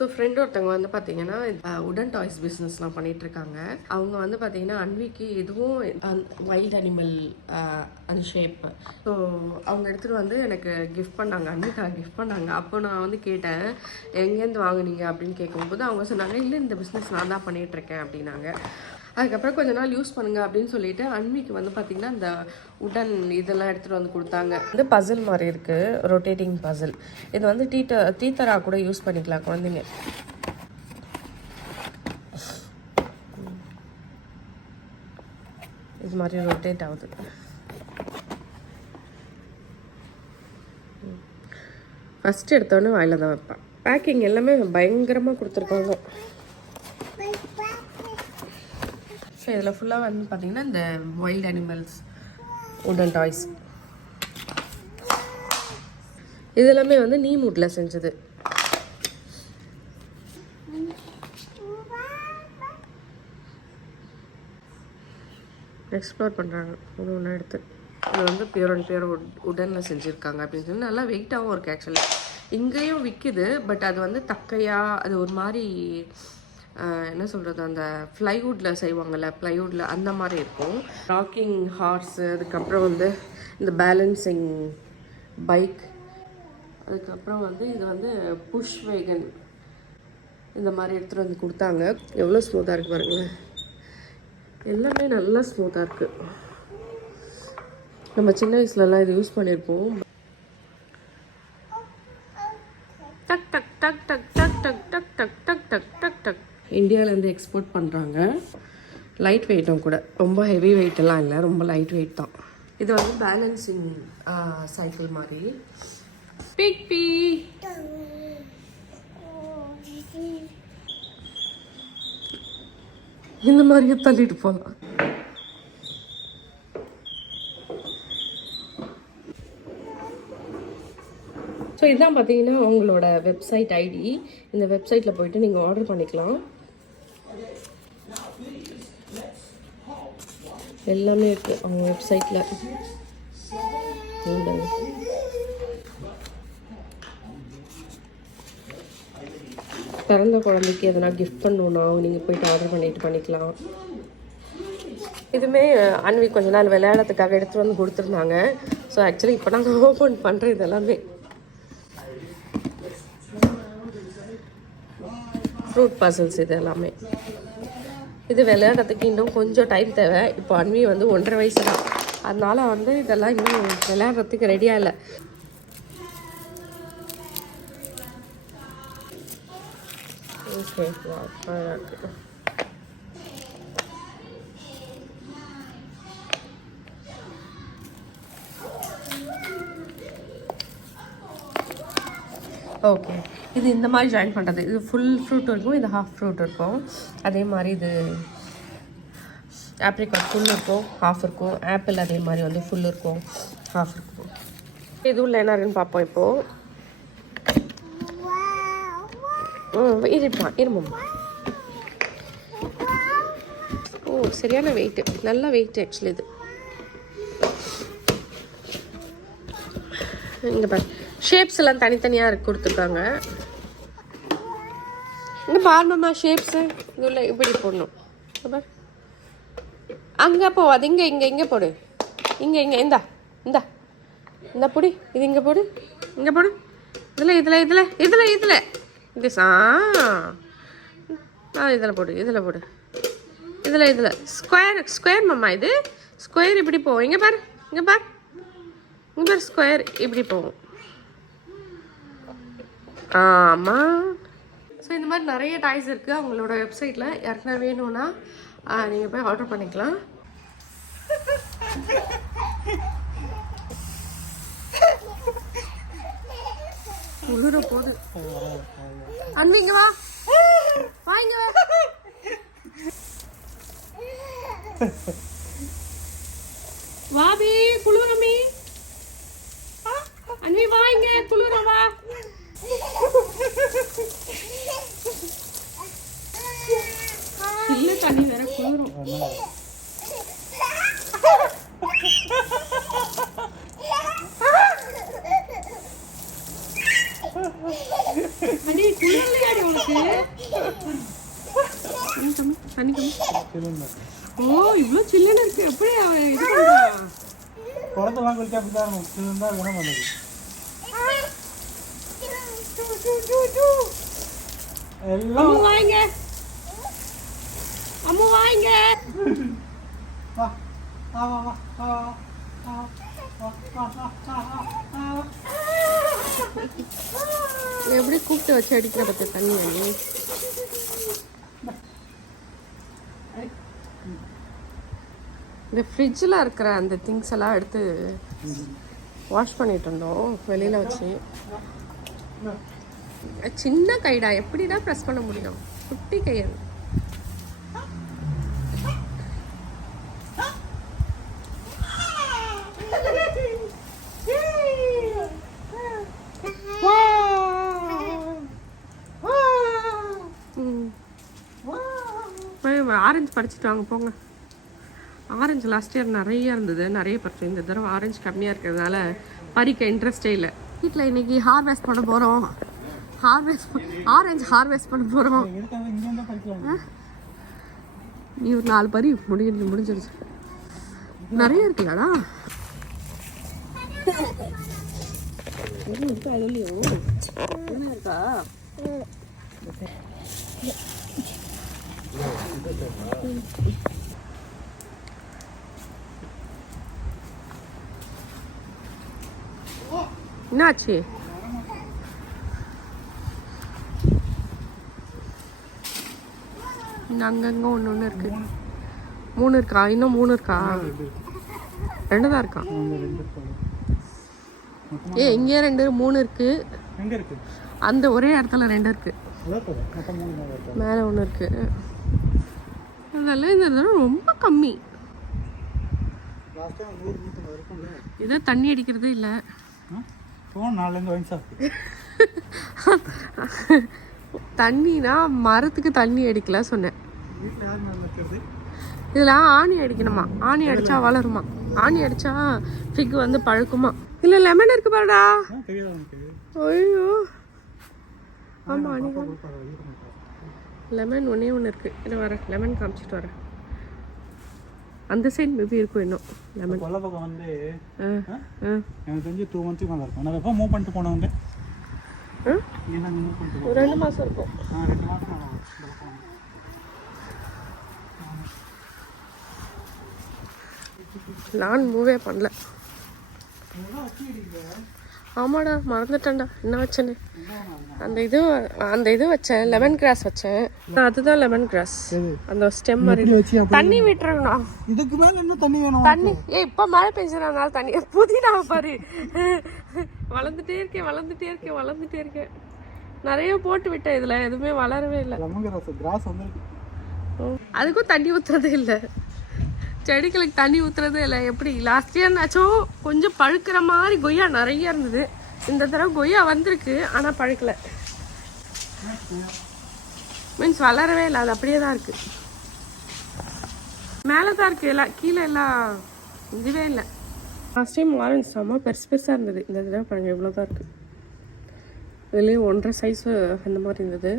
So friend ஒருத்தவங்க வந்து பார்த்தீங்கன்னா உடன் டாய்ஸ் பிஸ்னஸ்லாம் பண்ணிட்டு இருக்காங்க அவங்க வந்து பார்த்தீங்கன்னா அன்விக்கு இதுவும் வைல்ட் அனிமல் அந்த ஷேப் ஸோ அவங்க எடுத்துகிட்டு வந்து எனக்கு கிஃப்ட் பண்ணாங்க. அன்விக்காக கிஃப்ட் பண்ணாங்க. அப்போ நான் வந்து கேட்டேன் எங்கேருந்து வாங்குனீங்க? அப்படின்னு கேட்கும்போது அவங்க சொன்னாங்க இல்லை இந்த பிஸ்னஸ் நான் தான் பண்ணிகிட்ருக்கேன் அப்படின்னாங்க. அதுக்கப்புறம் கொஞ்ச நாள் யூஸ் பண்ணுங்க அப்படின்னு சொல்லிட்டு அன்மிக்கு வந்து பார்த்தீங்கன்னா இந்த உடன் இதெல்லாம் எடுத்துகிட்டு வந்து கொடுத்தாங்க. இந்த பசில் மாதிரி இருக்குது ரொட்டேட்டிங் பசில் இது வந்து டீட்ட டீத்தரா கூட யூஸ் பண்ணிக்கலாம் குழந்தைங்க. இது மாதிரி ரொட்டேட் ஆகுது. ஃபஸ்ட்டு எடுத்தோடனே வாயில் தான் வைப்பேன் பேக்கிங் எல்லாமே பயங்கரமாக கொடுத்துருக்காங்க. ஸோ இதில் ஃபுல்லாக வந்து பார்த்தீங்கன்னா இந்த வைல்ட் அனிமல்ஸ் உடன் டாய்ஸ் இதெல்லாமே வந்து நீ மூட்டில் செஞ்சது. எக்ஸ்ப்ளோர் பண்ணுறாங்க ஒன்று ஒன்று எடுத்து. இது வந்து பியூர் அண்ட் பியூர் உடனில் செஞ்சுருக்காங்க அப்படின்னு சொல்லி நல்லா வெயிட்டாகவும் இருக்குது ஆக்சுவலி இங்கேயும் விற்கிது பட் அது வந்து தக்கையாக அது ஒரு மாதிரி என்ன சொல்கிறது அந்த ஃப்ளைவுட்டில் செய்வாங்கள்ல ப்ளைவுட்டில் அந்த மாதிரி இருக்கும். ராக்கிங் ஹார்ஸு அதுக்கப்புறம் வந்து இந்த பேலன்சிங் பைக் அதுக்கப்புறம் வந்து இது வந்து புஷ் வேகன் இந்த மாதிரி எடுத்துகிட்டு வந்து கொடுத்தாங்க. எவ்வளோ ஸ்மூத்தாக இருக்குது பாருங்களேன். எல்லாமே நல்லா ஸ்மூத்தாக இருக்குது நம்ம சின்ன வயசுலலாம் இது யூஸ் பண்ணியிருப்போம் டக் டக் டக் டக் டக் டக் டக் இந்தியாவிலேருந்து எக்ஸ்போர்ட் பண்ணுறாங்க லைட் வெயிட்டும் கூட. ரொம்ப ஹெவி வெயிட்டெல்லாம் இல்லை. ரொம்ப லைட் வெயிட் தான். இது வந்து பேலன்சிங் சைக்கிள் மாதிரி. பிக் பி இந்த மாதிரியே தள்ளிட்டு போகலாம் ஸோ இதான் பார்த்தீங்கன்னா உங்களோட வெப்சைட் ஐடி இந்த வெப்சைட்டில் போயிட்டு நீங்கள் ஆர்டர் பண்ணிக்கலாம். எல்லாமே இருக்குது அவங்க வெப்சைட்டில் பிறந்த குழந்தைக்கு எதனா கிஃப்ட் பண்ணணுன்னா நீங்கள் போயிட்டு ஆர்டர் பண்ணிட்டு பண்ணிக்கலாம். இதுவுமே அன்வி கொஞ்ச நாள் விளையாடத்துக்காக எடுத்துகிட்டு வந்து கொடுத்துருந்தாங்க. ஸோ ஆக்சுவலி இப்போ நாங்கள் ஓப்பன் பண்ணுறேன் இதெல்லாமே ஃப்ரூட் பசல்ஸ் இது எல்லாமே. இது விளையாடுறதுக்கு இன்னும் கொஞ்சம் டைம் தேவை. இப்போ அன்வி வந்து ஒன்றரை வயசு தான். அதனால் வந்து இதெல்லாம் இன்னும் விளையாடுறதுக்கு ரெடியாக இல்லை. ஓகே ஓகே இது இந்த மாதிரி ஜாயின் பண்ணுறது இது ஃபுல் ஃப்ரூட் இருக்கும் இது ஹாஃப் ஃப்ரூட் இருக்கும். அதே மாதிரி இது ஆப்ரிகாட் ஃபுல் இருக்கும் ஹாஃப் இருக்கும். ஆப்பிள் அதே மாதிரி வந்து ஃபுல் இருக்கும் ஹாஃப் இருக்கும். இது உள்ள என்ன இருக்குன்னு பார்ப்போம் இப்போது ம் இருமம்மா ஓ சரியான வெயிட்டு நல்ல வெயிட் ஆக்சுவலி இது. இங்கே பாரு. ஷேப்ஸ் எல்லாம் தனித்தனியாக கொடுத்துருக்காங்க. இங்கே பாருமாம்மா ஷேப்ஸு இதில் இப்படி போடணும். இங்க அங்கே போ அது இங்கே இங்கே இங்கே போடு. இங்கே இங்கே இந்தா இந்தா. இந்த பொடி இது இங்கே போடு இங்கே போடு. இதில் இதில் இதில் இதில் இதில். இது சா. இதில் போடு இதில் போடு. இதில் இதில். ஸ்கொயர் ஸ்கொயர் மாமா இது. ஸ்கொயர் இப்படி போவோம் இங்கே பாரு இங்கே பாரு. இங்கே பாரு ஸ்கொயர் இப்படி போவோம் ஆமாம் ஸோ இந்த மாதிரி நிறைய டாய்ஸ் இருக்குது அவங்களோட வெப்சைட்டில் யாருக்குனா வேணும்னா நீங்கள் போய் ஆர்டர் பண்ணிக்கலாம். உழுற போது. அன்பிங்க வா. வாங்க வா. வாபி குளிரமி அன்வி வாங்க குளிர வா. இல்லை தண்ணி வேற குளிரும். அடி குளிர்லையாடி உனக்கு? தண்ணி கம்மி ஓ இவ்வளோ சில்லுன்னு இருக்கு. எப்படி அவன் இது பண்ணுறான் குழந்தை வாங்கி அப்படி தான் இருக்கும் சில்லுன்னு தான் வேணும் பண்ணுது எல்லாம் வாங்க அம்மா வாங்க வா வா வா வா எப்படி கூப்பிட்டு வச்சு அடிக்கிற பத்த தண்ணி வந்து இந்த ஃப்ரிட்ஜில் இருக்கிற அந்த திங்ஸ் எல்லாம் எடுத்து வாஷ் பண்ணிட்டு இருந்தோம் வெளியில் வச்சு சின்ன கைடா. எப்படிடா ப்ரெஸ் பண்ண முடியும்? குட்டி கை அது. ஆரஞ்சு பறிச்சுட்டு வாங்க போங்க. ஆரஞ்சு லாஸ்ட் இயர் நிறைய இருந்தது நிறைய பறிச்சோம் இந்த தடவை ஆரஞ்சு கம்மியாக இருக்கிறதுனால பறிக்க இன்ட்ரெஸ்டே இல்லை. வீட்டில் இன்னைக்கு ஹார்வெஸ்ட் பண்ண போகிறோம் ஹார்வெஸ்ட் ஆரஞ்சு ஹார்வெஸ்ட் பண்ண போகிறோம் நீ ஒரு நாலு பறி முடிஞ்சு முடிஞ்சிருச்சு. நிறைய இருக்குல்லடா இருக்கா? அதுலேயும் என்ன இருக்கா? என்னாச்சு? இன்னும் அங்கங்க ஒன்று ஒன்று இருக்கு. மூணு இருக்கா? இன்னும் மூணு இருக்கா? ரெண்டு தான் இருக்கா? ஏ இங்கே ரெண்டு மூணு இருக்கு. அந்த ஒரே இடத்துல ரெண்டு இருக்கு. மேலே ஒன்று இருக்கு. அதெல்லாம் இந்த தடவை ரொம்ப கம்மி. இதை தண்ணி அடிக்கிறதே இல்லை. ஃபோன் நாலுலேருந்து வாங்கி சாப்பிட்டு தண்ணினா மரத்துக்கு தண்ணி அடிக்கல சொன்னேன். வீட்டில் யார் மேலே இருக்கிறது இதில் ஆணி அடிக்கணுமா? ஆணி அடிச்சா வளருமா? ஆணி அடிச்சா ஃபிக் வந்து பழுக்குமா? இல்லை லெமன் இருக்கு பாருடா. ஐயோ. ஆமாம் ஆணி லெமன் ஒன்றே ஒன்று இருக்குது இன்னும் வரேன் லெமன் காமிச்சிட்டு வரேன் அந்த சைடு மேபி இருக்கும் இன்னும். லெமன் கொல்லை பக்கம் வந்து எனக்கு தெரிஞ்சு டூ மந்த்துக்கு மேலே இருக்கும். நான் எப்போ மூவ் பண்ணிட்டு போனேன் ஒரு ரெண்டு மாதம் இருக்கும். நான் மூவே பண்ணல. ஆமாடா மறந்துட்டேன்டா. என்ன வச்சேன்னு? அந்த இது அந்த இது வச்சேன் லெமன் கிராஸ் வச்சேன். அதுதான் லெமன் கிராஸ்? அந்த ஸ்டெம் மாதிரி. தண்ணி விட்டுறணும்டா இதுக்கு மேலே இன்னும் தண்ணி வேணும் தண்ணி. ஏ இப்ப மழை பெஞ்சதுனால தண்ணி. புதினா பாரு. வளர்ந்துட்டே இருக்கேன் வளர்ந்துட்டே இருக்கேன் வளர்ந்துட்டே இருக்கேன். நிறைய போட்டு விட்டேன் இதுல. எதுவுமே வளரவே இல்லை. லெமன் கிராஸ் கிராஸ் வந்து அதுக்கும் தண்ணி ஊத்துறதே இல்லை. செடிகளுக்கு தண்ணி ஊற்றுறதே இல்லை. எப்படி? லாஸ்ட் இயர்னாச்சும் கொஞ்சம் பழுக்கிற மாதிரி கொய்யா நிறைய இருந்தது. இந்த தடவை கொய்யா வந்திருக்கு ஆனால் பழுக்கல. மீன்ஸ் வளரவே இல்லை. அது அப்படியே தான் இருக்குது மேலே தான் இருக்குது எல்லாம் கீழே எல்லாம் இதுவே இல்லை. லாஸ்ட் டைம் ஆரஞ்சு செம்ம பெருசு பெருசாக இருந்தது. இந்த தடவை பாருங்க இவ்வளோ தான் இருக்குது இதுலேயும் ஒன்றரை சைஸு அந்த மாதிரி இருந்தது.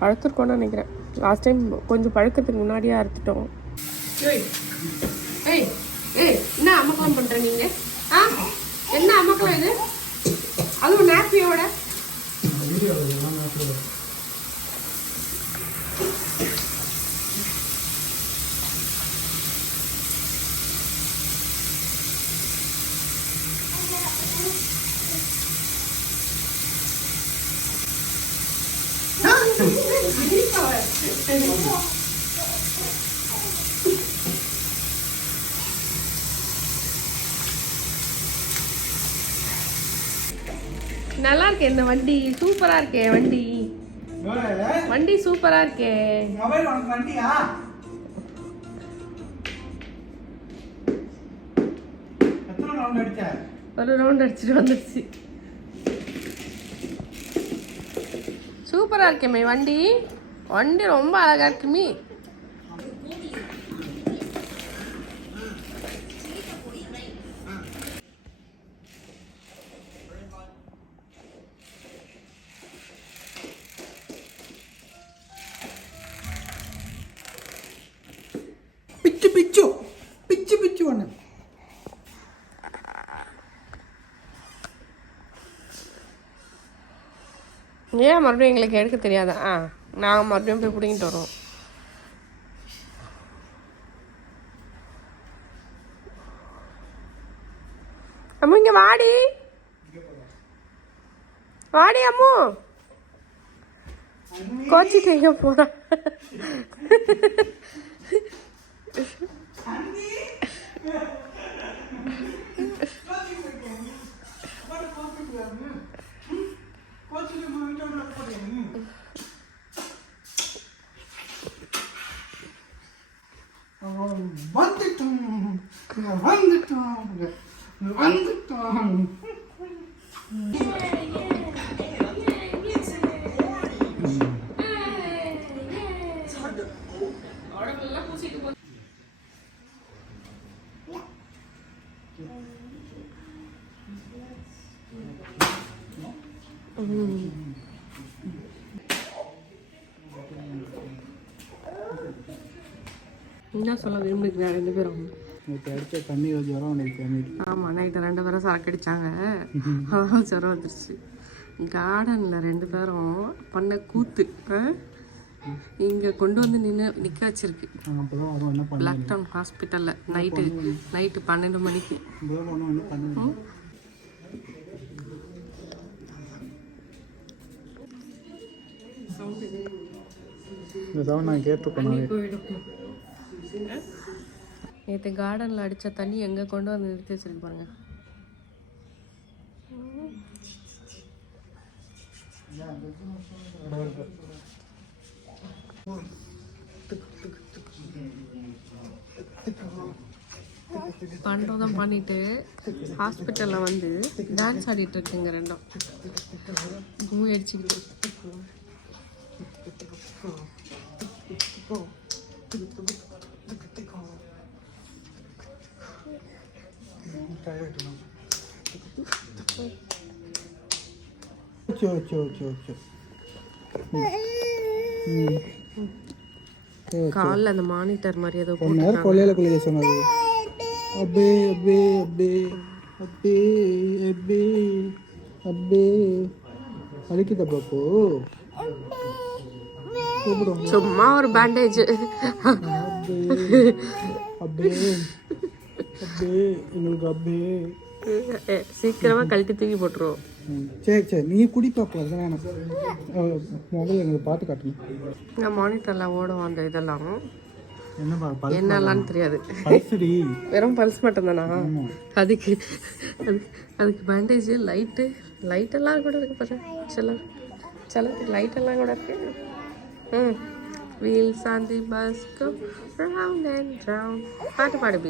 பழுத்திருக்கோன்னு நினைக்கிறேன். லாஸ்ட் டைம் கொஞ்சம் பழக்கத்துக்கு முன்னாடியே அறுத்துட்டோம் ஏய் என்ன அமக்கலம் பண்ணுற நீங்கள் ஆ? என்ன அமக்கலம் இது? அதுவும் நாப்பியோட? நல்லா இருக்கே இந்த வண்டி. சூப்பரா இருக்கே வண்டி. வண்டி சூப்பரா இருக்கே. வண்டியா ஒரு ரவுண்ட் அடிச்சுட்டு வந்துடுச்சு சூப்பரா இருக்கேமே வண்டி. வண்டி ரொம்ப அழகாக இருக்குமி பிச்சு பிச்சு. பிச்சு பிச்சு ஒன்று ஏன் மறுபடியும் எங்களுக்கு எடுக்க தெரியாதா? ஆ. நாங்கள் மறுபடியும் போய் பிடிங்கிட்டு வரோம் அம்மு இங்க வாடி. வாடி அம்மு. கோச்சிக்கு எங்க போறா. வந்துட்டோம் வந்துட்டோம் என்ன சொல்ல விரும்புகிறேன் ரெண்டு பேரும் நேற்று அடித்த ஜுரம் ஆமாம் நைட்டு ரெண்டு பேரும் சரக்கு அடிச்சாங்க அதனால ஜுரம் வந்துருச்சு. கார்டனில் ரெண்டு பேரும் பண்ண கூத்து இங்கே கொண்டு வந்து நின்று நிற்க வச்சிருக்கு. ஹாஸ்பிட்டலில் நைட்டு நைட்டு பன்னெண்டு மணிக்கு. இந்த சவுண்ட் நான் கேட்டிருப்பேன் நேற்று கார்டனில் அடித்த தண்ணி எங்கே கொண்டு வந்து நிறுத்தி வச்சுருக்கு பாருங்க. பண்ணுறதும் பண்ணிட்டு ஹாஸ்பிட்டலில் வந்து டான்ஸ் ஆடிட்டு இருக்குங்க ரெண்டும். கும்மி அடிச்சுக்கிட்டு சோ சோ சோ சோ ம் காலில் அந்த மானிட்டர் மாதிரி ஏதோ கொஞ்ச நேரம் கொள்ளையில குளிக்க சொன்னது அபே அபே அபே அபே அபே அபே அழிக்குதா பாப்பு கூப்பிடும் சும்மா ஒரு பேண்டேஜ் அபே அபே அபே எங்களுக்கு அபே சீக்கிரமா கழட்டி தூக்கி போட்டுருவோம். சரி சரி நீ குடி பாப்பா எனக்கு முதல்ல எங்களுக்கு பார்த்து காட்டணும் நான் மானிட்டரில் ஓடும் அந்த இதெல்லாம். என்னெல்லாம் தெரியாது. வெறும் பல்ஸ் மட்டும்தானா? அதுக்கு அது- அதுக்கு பேண்டேஜ் லைட்டு லைட்டெல்லாம் கூட இருக்கு பாரு சில சில லைட்டெல்லாம் கூட இருக்கு. ம். Wheels on the bus round and round பாட்டு பாடு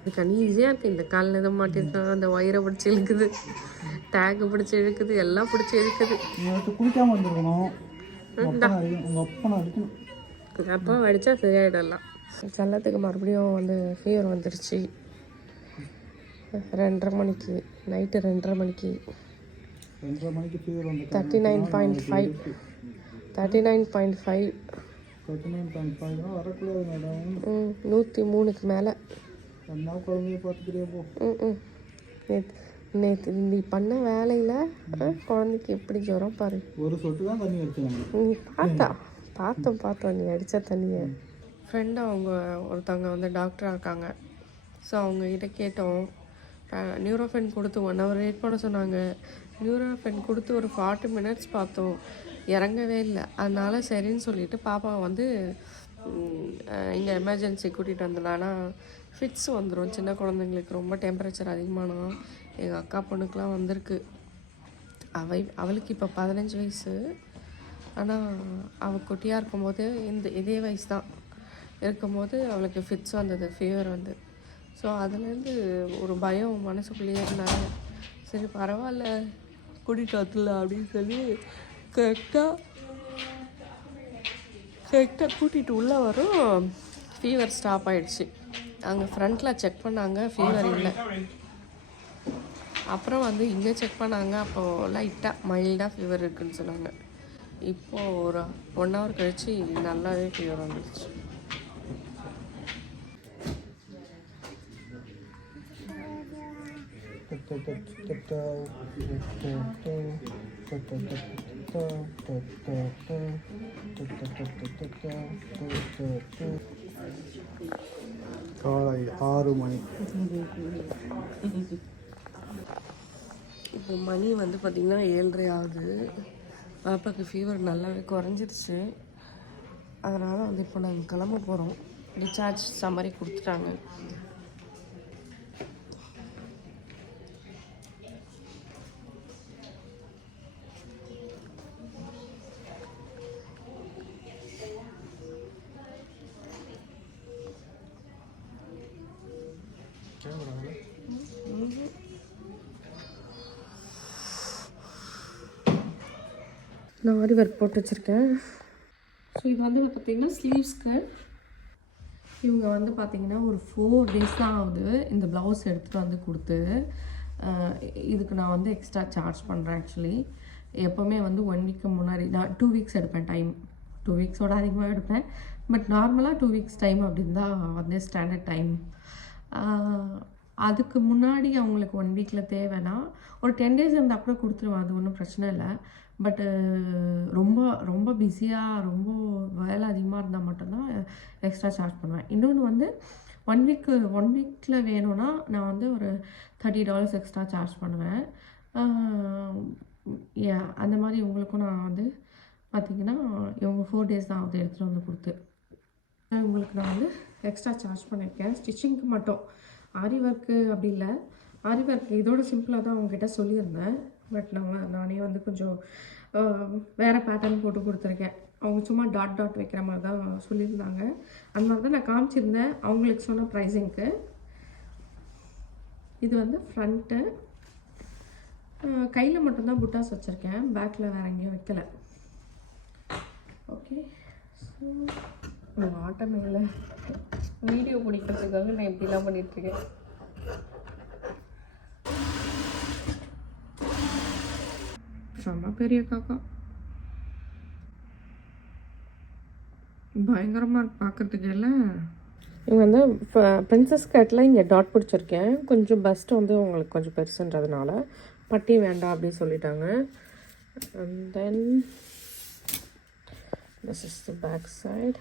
இதுக்கு அன்ஈஸியாக இருக்குது இந்த காலில் எதுவும் மாட்டிருக்கான் அந்த ஒயரை பிடிச்சி இழுக்குது டேக்கை பிடிச்சி இழுக்குது எல்லாம் பிடிச்சி இழுக்குது. குளிக்காம வந்துருக்கணும். அப்போ வடித்தா சரியாயிடலாம் செல்லத்துக்கு மறுபடியும் வந்து ஃபீவர் வந்துருச்சு. ரெண்டரை மணிக்கு நைட்டு ரெண்டரை மணிக்கு. ரெண்டரை மணிக்கு ஃபீவர் வந்து thirty nine point five thirty nine point five thirty nine point five வரக்கூடாது மேடம். நூற்றி மூணுக்கு மேலே. என்ன குழந்தைய பார்த்துக்கிட்டே போ. ம் ம். நேற்று நேற்று நீ பண்ண வேலையில் குழந்தைக்கு எப்படி ஜுரம் பாரு. ஒரு சொட்டு தான் தண்ணி அடிச்சாங்க நீ பார்த்தா பார்த்தோம் பார்த்தோம் நீ அடித்த தண்ணியை. ஃப்ரெண்டு அவங்க ஒருத்தவங்க வந்து டாக்டராக இருக்காங்க. ஸோ அவங்க கிட்ட கேட்டோம் நியூரோஃபென் கொடுத்து ஒன் ஹவர் வெயிட் பண்ண சொன்னாங்க. நியூரோஃபென் கொடுத்து ஒரு ஃபார்ட்டி மினிட்ஸ் பார்த்தோம். இறங்கவே இல்லை. அதனால சரின்னு சொல்லிட்டு பாப்பா வந்து இங்கே எமர்ஜென்சி கூட்டிகிட்டு வந்தலான்னா ஃபிட்ஸ் வந்துடும் சின்ன குழந்தைங்களுக்கு ரொம்ப டெம்பரேச்சர் அதிகமானா எங்கள் அக்கா பொண்ணுக்கெலாம் வந்திருக்கு. அவை அவளுக்கு இப்போ பதினஞ்சு வயசு. ஆனால் அவள் குட்டியாக இருக்கும்போது இந்த இதே வயசு தான் இருக்கும்போது அவளுக்கு ஃபிட்ஸ் வந்தது ஃபீவர் வந்து. ஸோ அதுலேருந்து ஒரு பயம் மனசுக்குள்ளேயே இருந்தாங்க. சரி பரவாயில்ல கூட்டிகிட்டு வரல அப்படின்னு சொல்லி கரெக்டாக கரெக்டாக கூட்டிகிட்டு உள்ளே வரும். ஃபீவர் ஸ்டாப் ஆயிடுச்சு. அங்கே ஃப்ரண்ட்டில் செக் பண்ணாங்க ஃபீவர் இல்லை. அப்புறம் வந்து இங்கே செக் பண்ணாங்க அப்போது லைட்டாக மைல்டாக ஃபீவர் இருக்குதுன்னு சொன்னாங்க. இப்போது ஒரு ஒன் ஹவர் கழிச்சு நல்லாவே ஃபீவர் வந்துடுச்சு காலை ஆறு மணி. இப்போ மணி வந்து பார்த்திங்கன்னா ஏழ்ரை ஆகுது. பாப்பாவுக்கு ஃபீவர் நல்லாவே குறைஞ்சிருச்சு. அதனால் வந்து இப்போ நாங்கள் கிளம்ப போகிறோம் டிஸ்சார்ஜ் சம்மரி கொடுத்துட்டாங்க. நான் ஆரி ஒர்க் போட்டு வச்சுருக்கேன். ஸோ இது வந்து பார்த்திங்கன்னா ஸ்லீவ்ஸ்க்கு இவங்க வந்து பார்த்திங்கன்னா ஒரு ஃபோர் டேஸ் தான் ஆகுது இந்த ப்ளவுஸ் எடுத்துகிட்டு வந்து கொடுத்து இதுக்கு நான் வந்து எக்ஸ்ட்ரா சார்ஜ் பண்ணுறேன் ஆக்சுவலி எப்போவுமே வந்து ஒன் வீக்கு முன்னாடி நான் டூ வீக்ஸ் எடுப்பேன் டைம் டூ வீக்ஸோட அதிகமாக எடுப்பேன். பட் நார்மலாக டூ வீக்ஸ் டைம் அப்படின்னு தான் வந்து ஸ்டாண்டர்ட் டைம் அதுக்கு முன்னாடி அவங்களுக்கு ஒன் வீக்கில் தேவைன்னா ஒரு டென் டேஸ் இருந்தால் கூட கொடுத்துருவேன் அது ஒன்றும் பிரச்சனை இல்லை. பட்டு uh, ரொம்ப ரொம்ப பிஸியாக ரொம்ப வேலை அதிகமாக இருந்தால் மட்டும்தான் எக்ஸ்ட்ரா சார்ஜ் பண்ணுவேன். இன்னொன்று வந்து ஒன் வீக்கு ஒன் வீக்கில் வேணும்னா நான் வந்து ஒரு தேர்ட்டி டாலர்ஸ் எக்ஸ்ட்ரா சார்ஜ் பண்ணுவேன். அந்த மாதிரி உங்களுக்கும் நான் வந்து பார்த்திங்கன்னா இவங்க ஃபோர் டேஸ் தான் வந்து எடுத்துகிட்டு வந்து கொடுத்து. உங்களுக்கு நான் வந்து எக்ஸ்ட்ரா சார்ஜ் பண்ணியிருக்கேன். ஸ்டிச்சிங்க்கு மட்டும். ஆரி ஒர்க்கு அப்படி இல்லை. ஆரி ஒர்க் இதோட சிம்பிளாக தான் அவங்ககிட்ட சொல்லியிருந்தேன். பட் நம்ம நானே வந்து கொஞ்சம் வேறு பேட்டர்ன் போட்டு கொடுத்துருக்கேன். அவங்க சும்மா டாட் டாட் வைக்கிற மாதிரி தான் சொல்லியிருந்தாங்க. அந்த மாதிரி தான் நான் காமிச்சிருந்தேன். அவங்களுக்கு சொன்ன ப்ரைஸிங்க்கு இது வந்து ஃப்ரண்ட்டு கையில் மட்டும்தான் புட்டாஸ் வச்சுருக்கேன். பேக்கில் வேறு எங்கேயும் வைக்கல. ஓகே ஸோ ஆட்டம் இல்லை வீடியோ பிடிக்கிறதுக்காக நான் இப்படிலாம் பண்ணிகிட்ருக்கேன் செம்ம பெரிய காக்கா பயங்கரமாக இருக்கு பார்க்குறதுக்கு எல்லாம் இவங்க வந்து ப்ரின்ஸஸ் கேட்டில் இங்கே டாட் பிடிச்சிருக்கேன். கொஞ்சம் பெஸ்ட்டு வந்து உங்களுக்கு கொஞ்சம் பெருசுன்றதுனால பட்டி வேண்டாம் அப்படின்னு சொல்லிட்டாங்க. And then this is the back side